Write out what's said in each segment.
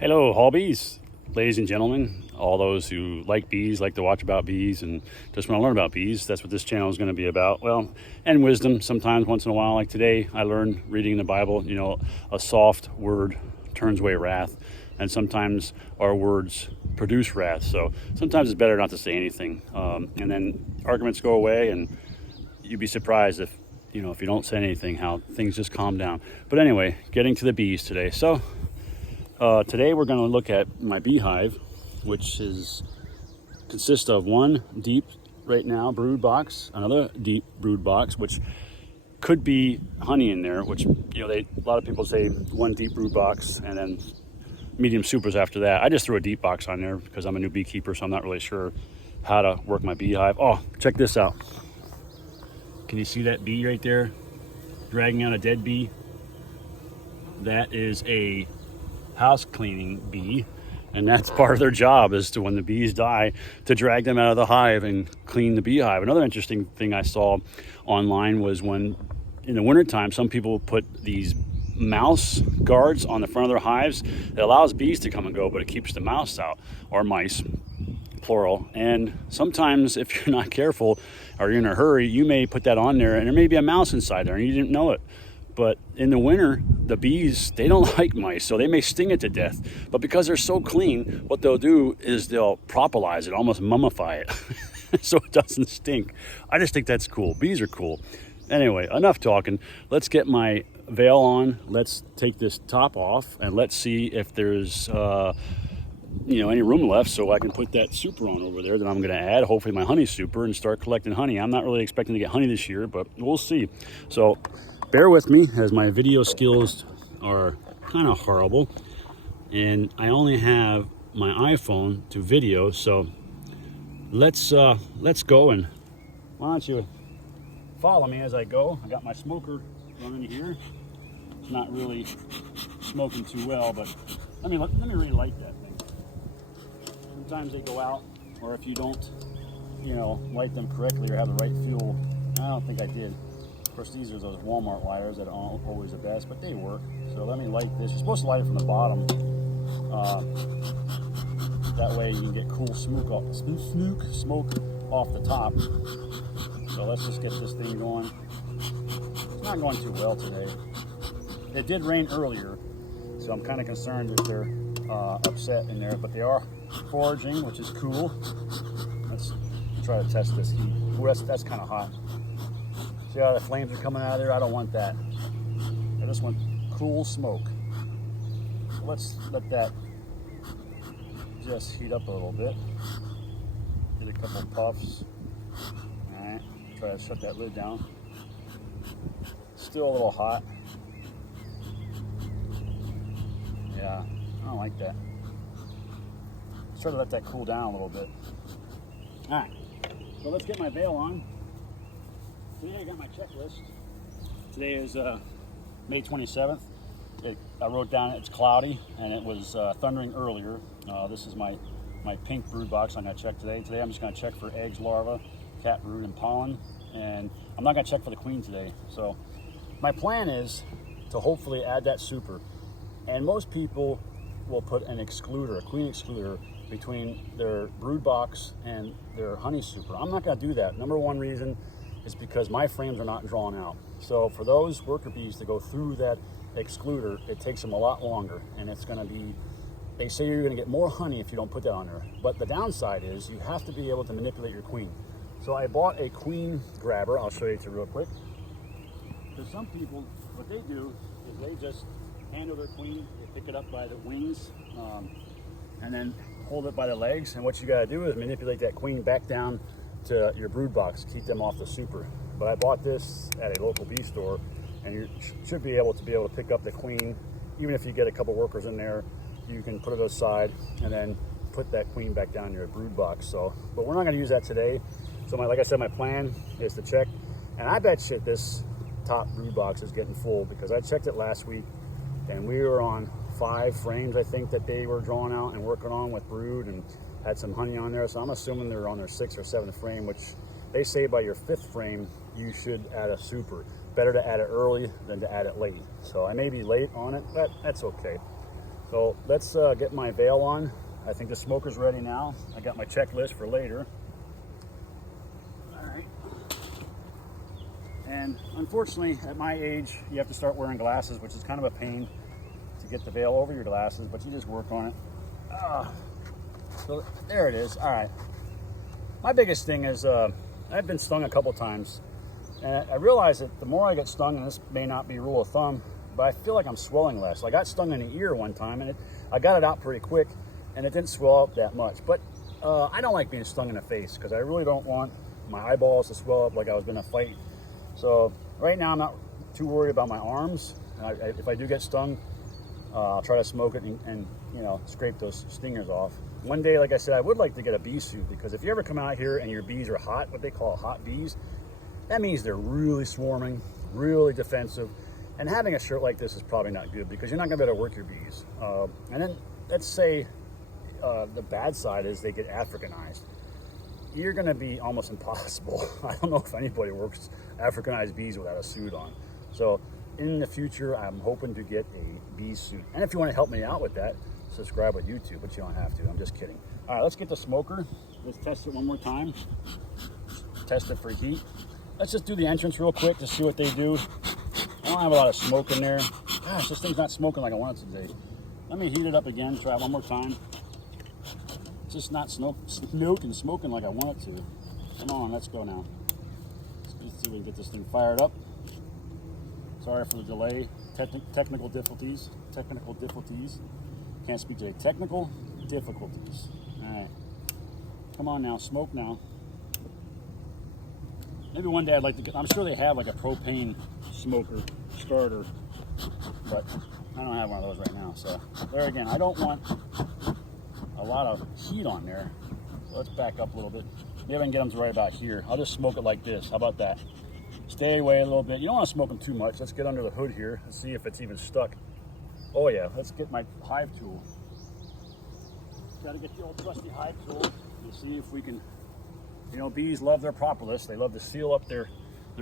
Hello, hobbies, ladies and gentlemen, all those who like bees, like to watch about bees, and just want to learn about bees. That's what this channel is going to be about. Well, and wisdom sometimes, once in a while. Like today, I learned reading the Bible, a soft word turns away wrath, and sometimes our words produce wrath. So sometimes it's better not to say anything. And then arguments go away, and you'd be surprised if you don't say anything, how things just calm down. But anyway, getting to the bees today. So today we're going to look at my beehive, which consists of one deep right now brood box, another deep brood box, which could be honey in there, which a lot of people say one deep brood box and then medium supers after that. I just threw a deep box on there because I'm a new beekeeper, so I'm not really sure how to work my beehive. Oh, check this out. Can you see that bee right there dragging out a dead bee? That is a house cleaning bee, and that's part of their job, is to, when the bees die, to drag them out of the hive and clean the beehive. Another interesting thing I saw online was when in the wintertime some people put these mouse guards on the front of their hives. It allows bees to come and go, but it keeps the mouse out, or mice plural. And sometimes if you're not careful or you're in a hurry, you may put that on there and there may be a mouse inside there and you didn't know it. But in the winter, the bees, they don't like mice, so they may sting it to death. But because they're so clean, what they'll do is they'll propolize it, almost mummify it, so it doesn't stink. I just think that's cool. Bees are cool. Anyway, enough talking. Let's get my veil on. Let's take this top off, and let's see if there's any room left so I can put that super on over there that I'm going to add, hopefully my honey super, and start collecting honey. I'm not really expecting to get honey this year, but we'll see. So bear with me, as my video skills are kind of horrible, and I only have my iPhone to video. So let's go, and why don't you follow me as I go. I got my smoker running here. It's not really smoking too well, but let me relight that thing. Sometimes they go out, or if you don't light them correctly or have the right fuel. I don't think I did. Of course, these are those Walmart lighters that aren't always the best, but they work. So let me light this. You're supposed to light it from the bottom. That way you can get cool smoke off the top. So let's just get this thing going. It's not going too well today. It did rain earlier, so I'm kind of concerned if they're upset in there, but they are foraging, which is cool. Let's try to test this heat. Ooh, that's kind of hot. See how the flames are coming out of there? I don't want that. I just want cool smoke. Let's let that just heat up a little bit. Get a couple puffs. Alright, try to shut that lid down. Still a little hot. Yeah, I don't like that. Let's try to let that cool down a little bit. Alright, so let's get my veil on. Today I got my checklist. Today is May 27th. I wrote down it's cloudy and it was thundering earlier. This is my pink brood box I'm going to check today. Today I'm just going to check for eggs, larvae, cat brood, and pollen. And I'm not going to check for the queen today. So my plan is to hopefully add that super. And most people will put an excluder, a queen excluder, between their brood box and their honey super. I'm not going to do that. Number one reason is because my frames are not drawn out. So for those worker bees to go through that excluder, it takes them a lot longer, and it's going to be, they say you're going to get more honey if you don't put that on there. But the downside is you have to be able to manipulate your queen. So I bought a queen grabber. I'll show you it real quick. Because some people, what they do is they just handle their queen, they pick it up by the wings, and then hold it by the legs. And what you got to do is manipulate that queen back down to your brood box, keep them off the super. But I bought this at a local bee store, and you should be able to pick up the queen. Even if you get a couple workers in there, you can put it aside and then put that queen back down in your brood box. So, but we're not going to use that today. So like I said, my plan is to check, and I bet shit this top brood box is getting full, because I checked it last week and we were on 5 frames, I think, that they were drawing out and working on with brood, and had some honey on there. So I'm assuming they're on their 6th or 7th frame, which they say by your 5th frame you should add a super. Better to add it early than to add it late. So I may be late on it, but that's okay. So let's get my veil on. I think the smoker's ready now. I got my checklist for later. All right. And unfortunately, at my age, you have to start wearing glasses, which is kind of a pain to get the veil over your glasses, but you just work on it. So there it is. All right. My biggest thing is I've been stung a couple times, and I realize that the more I get stung, and this may not be a rule of thumb, but I feel like I'm swelling less. I got stung in the ear one time, and I got it out pretty quick, and it didn't swell up that much. But I don't like being stung in the face because I really don't want my eyeballs to swell up like I was going to fight. So right now I'm not too worried about my arms. If I do get stung, I'll try to smoke it and you know, scrape those stingers off. One day, like I said, I would like to get a bee suit, because if you ever come out here and your bees are hot, what they call hot bees, that means they're really swarming, really defensive. And having a shirt like this is probably not good, because you're not gonna be able to work your bees. And then let's say the bad side is they get Africanized. You're gonna be almost impossible. I don't know if anybody works Africanized bees without a suit on. So in the future, I'm hoping to get a bee suit. And if you wanna help me out with that, subscribe with YouTube, but you don't have to, I'm just kidding. All right, let's get the smoker. Let's test it one more time. Test it for heat. Let's just do the entrance real quick to see what they do. I don't have a lot of smoke in there. Gosh, this thing's not smoking like I want it today. Let me heat it up again, try it one more time. It's just not smoking like I want it to. Come on, let's go now. Let's see if we can get this thing fired up. Sorry for the delay. Technical difficulties. Can't speak today. Technical difficulties. All right. Come on now, smoke now. Maybe one day I'd like to get, I'm sure they have like a propane smoker starter, but I don't have one of those right now. So there again, I don't want a lot of heat on there. So let's back up a little bit. Maybe I can get them to right about here. I'll just smoke it like this. How about that? Stay away a little bit. You don't want to smoke them too much. Let's get under the hood here and see if it's even stuck. Oh yeah, let's get my hive tool. Got to get the old trusty hive tool and see if we can, you know, bees love their propolis. They love to seal up their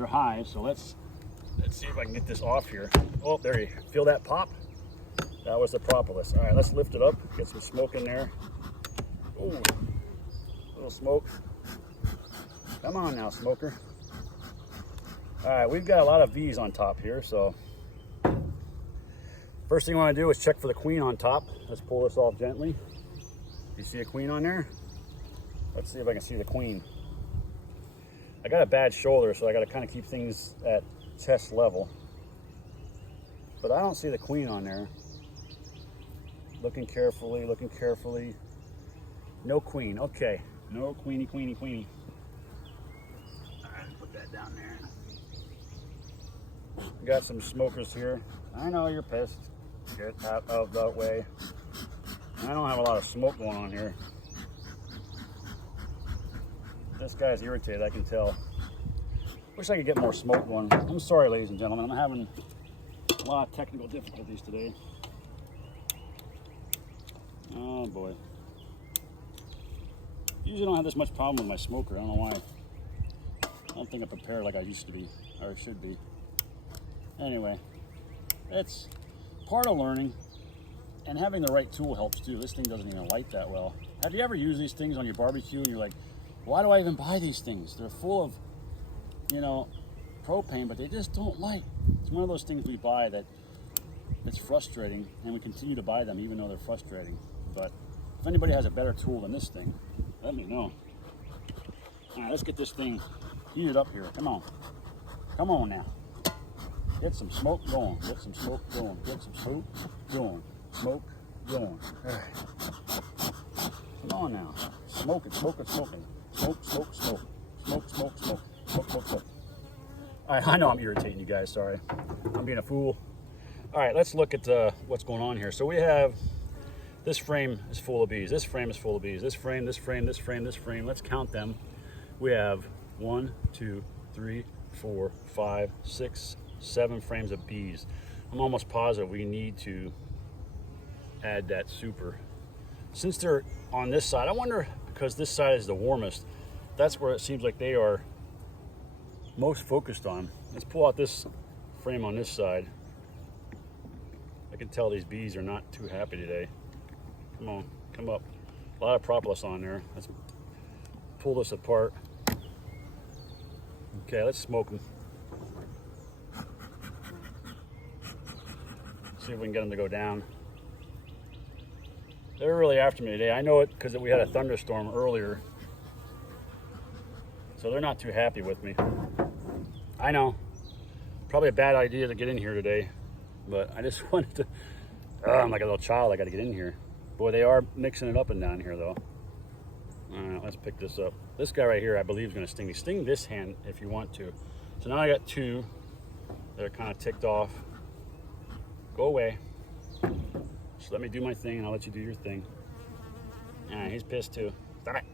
hives. So let's see if I can get this off here. Oh, there you feel that pop? That was the propolis. All right, let's lift it up, get some smoke in there. Ooh, a little smoke. Come on now, smoker. All right, we've got a lot of bees on top here, so first thing I want to do is check for the queen on top. Let's pull this off gently. You see a queen on there? Let's see if I can see the queen. I got a bad shoulder, so I got to kind of keep things at chest level. But I don't see the queen on there. Looking carefully, looking carefully. No queen, okay. No queenie. All right, put that down there. Got some smokers here. I know you're pissed. Get out of the way. I don't have a lot of smoke going on here. This guy's irritated, I can tell. Wish I could get more smoke going. I'm sorry, ladies and gentlemen. I'm having a lot of technical difficulties today. Oh boy. Usually don't have this much problem with my smoker. I don't know why. I don't think I'm prepared like I used to be, or should be. Anyway, it's part of learning, and having the right tool helps too. This thing doesn't even light that well. Have you ever used these things on your barbecue and you're like, why do I even buy these things? They're full of, you know, propane, but they just don't light. It's one of those things we buy that it's frustrating, and we continue to buy them even though they're frustrating. But if anybody has a better tool than this thing, let me know. All right, let's get this thing heated up here. Come on. Come on now. Get some smoke going. Get some smoke going. Get some smoke going. Smoke going. All right. Come on now. Smoking. Smoke. Smoke. All right, I know I'm irritating you guys. Sorry. I'm being a fool. All right, let's look at what's going on here. So we have this frame is full of bees. This frame is full of bees. This frame. Let's count them. We have 1, 2, 3, 4, 5, 6, 7 frames of bees. I'm almost positive we need to add that super. Since they're on this side, I wonder, because this side is the warmest, that's where it seems like they are most focused on. Let's pull out this frame on this side. I can tell these bees are not too happy today. Come on, come up. A lot of propolis on there. Let's pull this apart. Okay, let's smoke them. See if we can get them to go down. They're really after me today. I know it because we had a thunderstorm earlier. So they're not too happy with me. I know. Probably a bad idea to get in here today. But I just wanted to... I'm like a little child. I got to get in here. Boy, they are mixing it up and down here, though. All right, let's pick this up. This guy right here, I believe, is going to sting me. Sting this hand if you want to. So now I got two that are kind of ticked off. Go away. Just let me do my thing, and I'll let you do your thing. All right, he's pissed too. Stop it.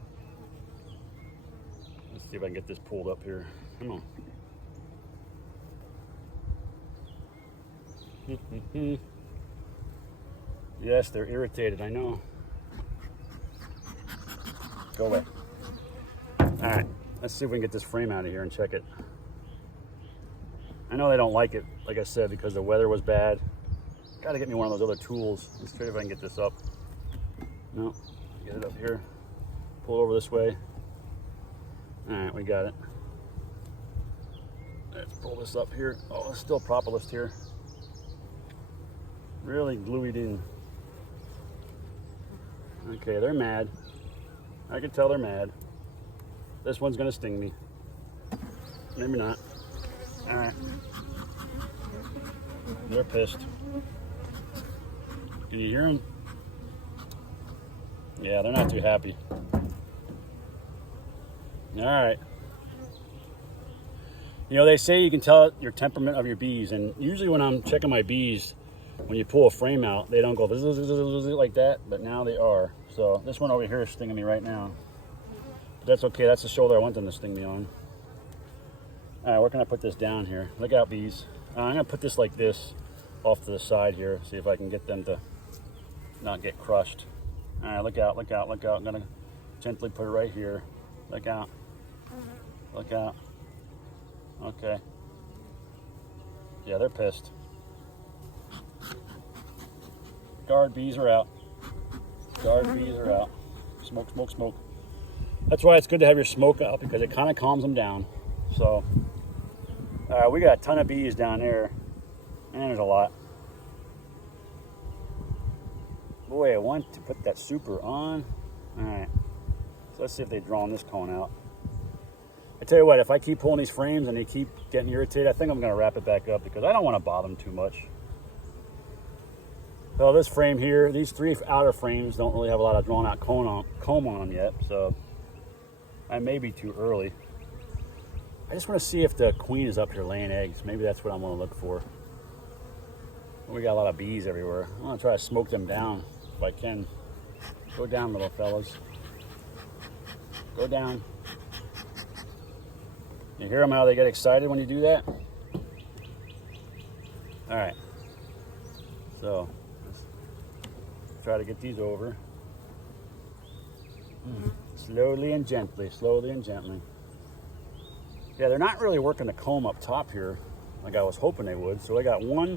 Let's see if I can get this pulled up here. Come on. Yes, they're irritated, I know. Go away. All right, let's see if we can get this frame out of here and check it. I know they don't like it, like I said, because the weather was bad. Gotta get me one of those other tools. Let's try if I can get this up. No, get it up here. Pull it over this way. All right, we got it. Let's pull this up here. Oh, there's still propolis here. Really glued in. Okay, they're mad. I can tell they're mad. This one's gonna sting me. Maybe not. All right. They're pissed. Can you hear them? Yeah, they're not too happy. All right. You know, they say you can tell your temperament of your bees, and usually when I'm checking my bees, when you pull a frame out, they don't go like that, but now they are. So this one over here is stinging me right now. But that's okay, that's the shoulder I want them to sting me on. All right, where can I put this down here? Look out, bees. I'm gonna put this like this off to the side here, see if I can get them to not get crushed. All right, look out, look out, look out. I'm gonna gently put it right here. Look out, look out. Okay. Yeah, they're pissed. Guard bees are out. Guard bees are out. Smoke, smoke, smoke. That's why it's good to have your smoke out, because it kind of calms them down. So, we got a ton of bees down there, and there's a lot. Boy, I want to put that super on. All right, so let's see if they've drawn this cone out. I tell you what, if I keep pulling these frames and they keep getting irritated, I think I'm gonna wrap it back up because I don't want to bother them too much. Well, this frame here, these three outer frames don't really have a lot of drawn out comb on them yet, so I may be too early. I just want to see if the queen is up here laying eggs. Maybe that's what I'm going to look for. We got a lot of bees everywhere. I'm going to try to smoke them down if I can. Go down, little fellas. Go down. You hear them how they get excited when you do that? All right. So, let's try to get these over. Slowly and gently, slowly and gently. Yeah, they're not really working the comb up top here like I was hoping they would. So I got one